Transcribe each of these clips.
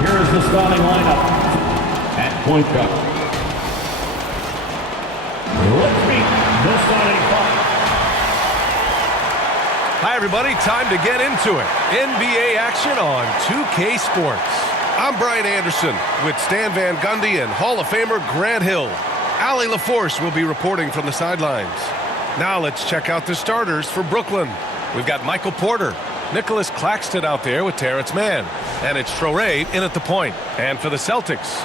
Here is the starting lineup. At point guard. Let's meet the starting five. Hi, everybody. Time to get into it. NBA action on 2K Sports. I'm Brian Anderson with Stan Van Gundy and Hall of Famer Grant Hill. Allie LaForce will be reporting from the sidelines. Now let's check out the starters for Brooklyn. We've got Michael Porter, Nicholas Claxton out there with Terrence Mann, and it's Traoré in at the point. And for the Celtics,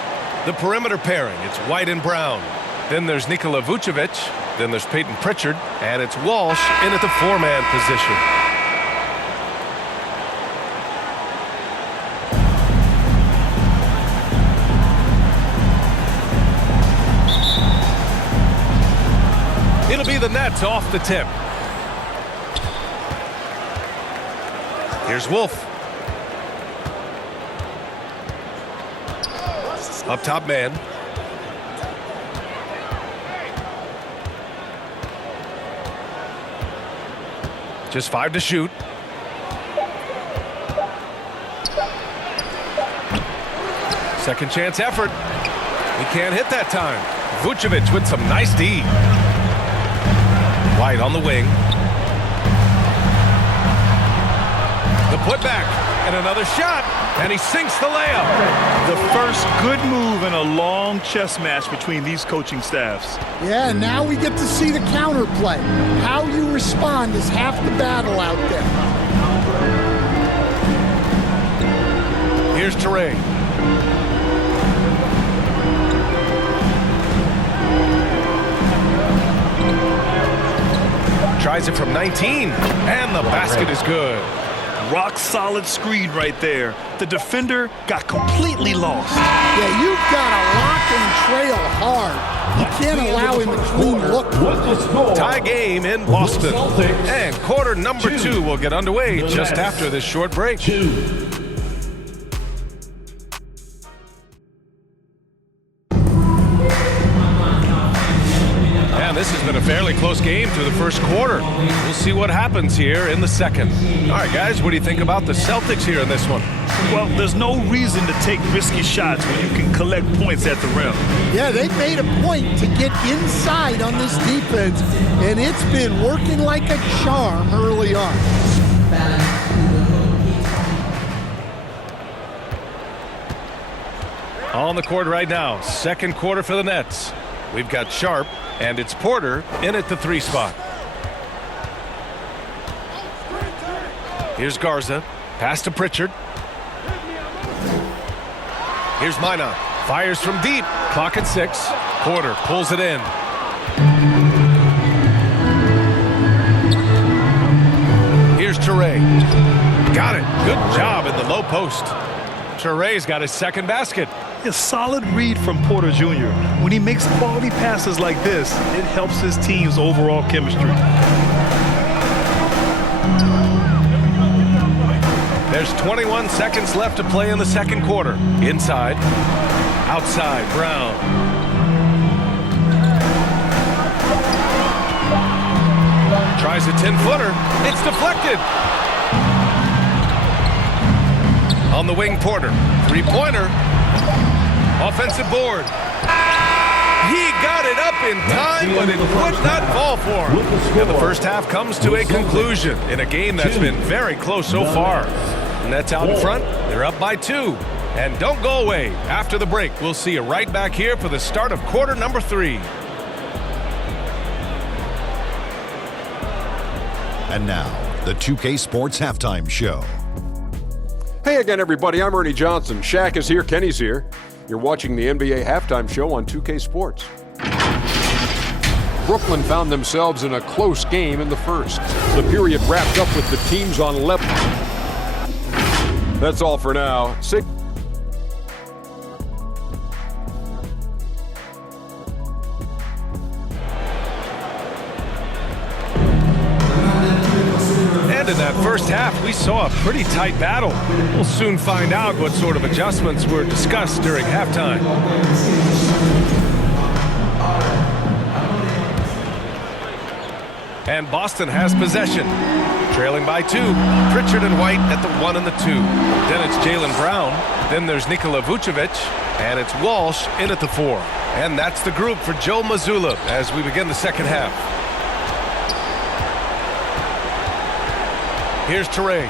the perimeter pairing, it's White and Brown. Then there's Nikola Vucevic, then there's Peyton Pritchard, and it's Walsh in at the four-man position. It'll be the Nets off the tip. Here's Wolf. Up top man. Just 5 to shoot. Second chance effort. He can't hit that time. Vucevic with some nice D. White on the wing. The putback and another shot, and he sinks the layup. The first good move in a long chess match between these coaching staffs. Yeah, now we get to see the counterplay. How you respond is half the battle out there. Here's Traoré. Tries it from 19, and the basket is good. Rock solid screen right there. The defender got completely lost. Yeah, you've got to lock and trail hard. You can't allow him to clean look. Tie game in Boston. And quarter number 2 will get underway just after this short break. This has been a fairly close game through the first quarter. We'll see what happens here in the second. All right, guys, what do you think about the Celtics here in this one? Well, there's no reason to take risky shots when you can collect points at the rim. Yeah, they've made a point to get inside on this defense, and it's been working like a charm early on. On the court right now, second quarter for the Nets. We've got Sharp, and it's Porter in at the 3 spot. Here's Garza. Pass to Pritchard. Here's Minot. Fires from deep. Clock at 6. Porter pulls it in. Here's Traoré. Got it. Good job in the low post. Traoré's got his second basket. A solid read from Porter Jr. When he makes quality passes like this, it helps his team's overall chemistry. There's 21 seconds left to play in the second quarter. Inside. Outside. Brown. Tries a 10-footer. It's deflected. On the wing, Porter. Three-pointer. Offensive board. He got it up in time, but it would not fall for him. And the first half comes to a conclusion in a game that's been very close so far. Nets out in front. They're up by 2. And don't go away. After the break, we'll see you right back here for the start of quarter number 3. And now, the 2K Sports Halftime Show. Hey again, everybody. I'm Ernie Johnson. Shaq is here. Kenny's here. You're watching the NBA Halftime Show on 2K Sports. Brooklyn found themselves in a close game in the first. The period wrapped up with the teams on level. That's all for now. And in that first half, we saw a pretty tight battle. We'll soon find out what sort of adjustments were discussed during halftime. And Boston has possession. Trailing by 2. Pritchard and White at the 1 and the 2. Then it's Jaylen Brown. Then there's Nikola Vucevic. And it's Walsh in at the 4. And that's the group for Joe Mazzulla as we begin the second half. Here's Toure.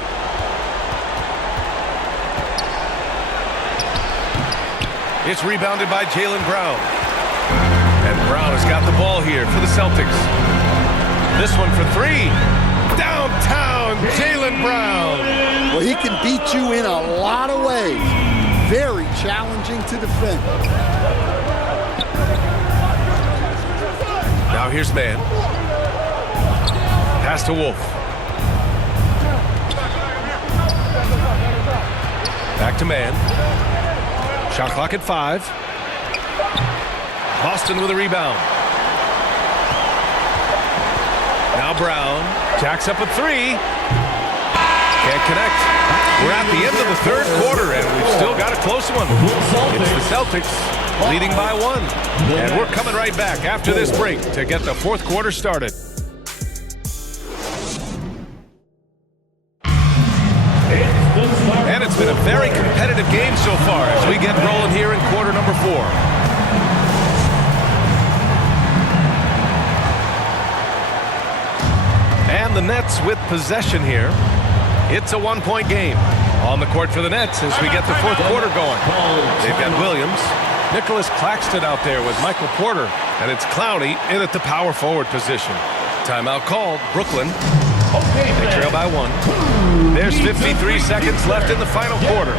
It's rebounded by Jaylen Brown. And Brown has got the ball here for the Celtics. This one for 3. Downtown, Jaylen Brown. Well, he can beat you in a lot of ways. Very challenging to defend. Now here's Man. Pass to Wolf. Back to Man. Shot clock at 5. Boston with a rebound. Now Brown jacks up a 3. Can't connect. We're at the end of the third quarter, and we've still got a close one. It's the Celtics leading by 1. And we're coming right back after this break to get the fourth quarter started. And it's been a very competitive game so far as we get rolling here in quarter number 4. And the Nets with possession here. It's a 1-point game. On the court for the Nets as we get the fourth quarter going. They've got Williams, Nicholas Claxton out there with Michael Porter, and it's Clowney in at the power forward position. Timeout called. Brooklyn. They trail by 1. There's 53 seconds left in the final quarter.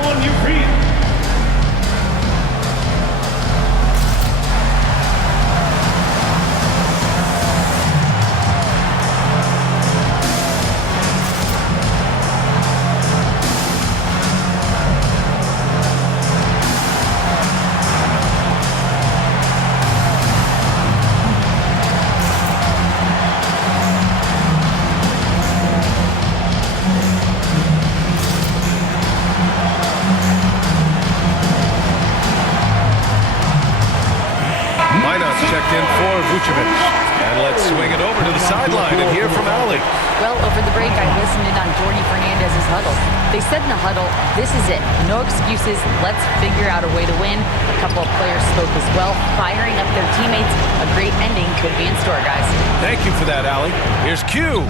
And let's swing it over to the sideline and hear from Allie. Well, over the break, I listened in on Jordy Fernandez's huddle. They said in the huddle, this is it. No excuses. Let's figure out a way to win. A couple of players spoke as well, firing up their teammates. A great ending could be in store, guys. Thank you for that, Allie. Here's Q.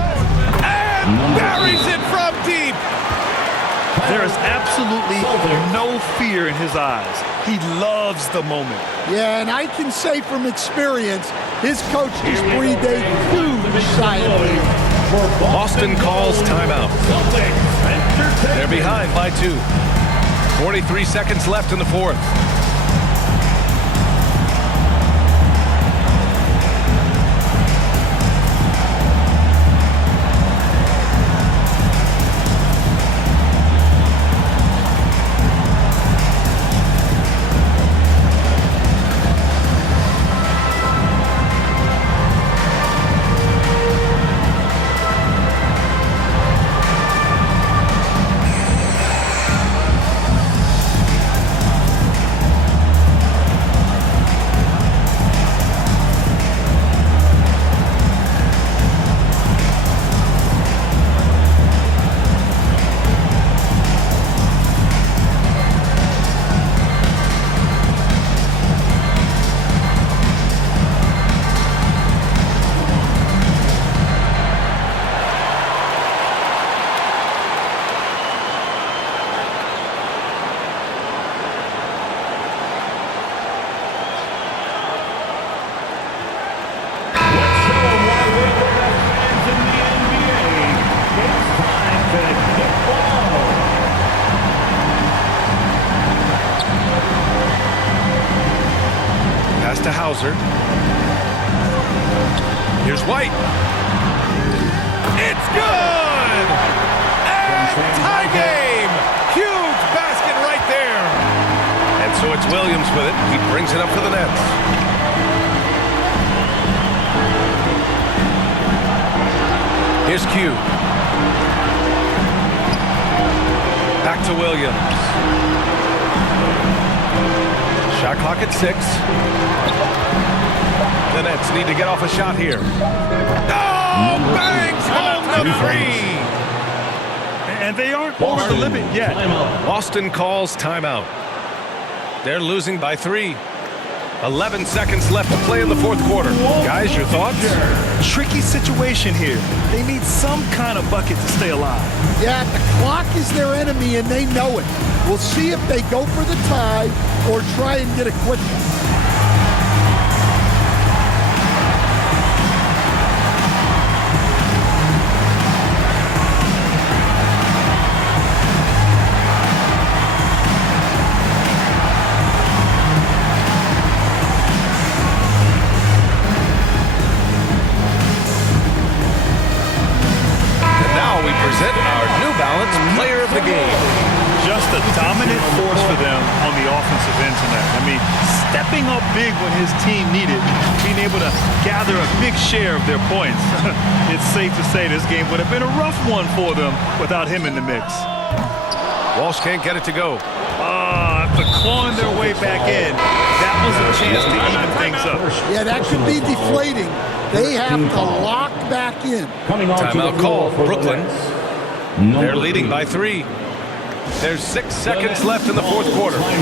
And buries it from deep. There is absolutely no fear in his eyes. He loves the moment. Yeah, and I can say from experience, his coach just breathed a huge sigh of relief. Boston calls timeout. They're behind by 2. 43 seconds left in the fourth. To Hauser. Here's White. It's good! And tie game! Huge basket right there! And so it's Williams with it. He brings it up for the Nets. Here's Q. Back to Williams. Shot clock at 6. The Nets need to get off a shot here. Oh, bangs home the 3. And they aren't over the limit yet. Boston calls timeout. They're losing by 3. 11 seconds left to play in the fourth quarter. Guys, your thoughts? Tricky situation here. They need some kind of bucket to stay alive. Yeah, the clock is their enemy, and they know it. We'll see if they go for the tie or try and get a quick one. Player of the game. Just a dominant force for them on the offensive end tonight. I mean, stepping up big when his team needed, being able to gather a big share of their points. It's safe to say this game would have been a rough one for them without him in the mix. Walsh can't get it to go. After clawing their way back in, that was a chance to even things up. Yeah, that could be deflating. They have to lock back in. Timeout call, Brooklyn. They're leading by 3. There's 6 seconds left in the fourth quarter. All right,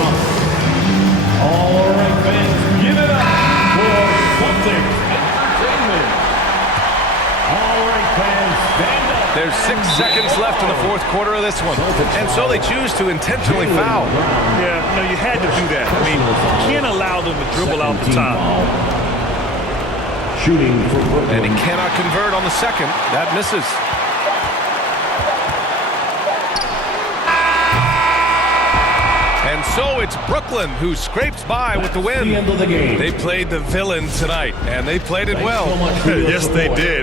fans, give it up for Celtics Entertainment. All right, fans, stand up. There's 6 seconds left in the fourth quarter of this one. And so they choose to intentionally foul. Yeah, no, you had to do that. I mean, you can't allow them to dribble out the top. Shooting for Brooklyn. And he cannot convert on the second. That misses. And so it's Brooklyn who scrapes by with the win. The end of the game. They played the villain tonight, and they played it well. Yes, they did.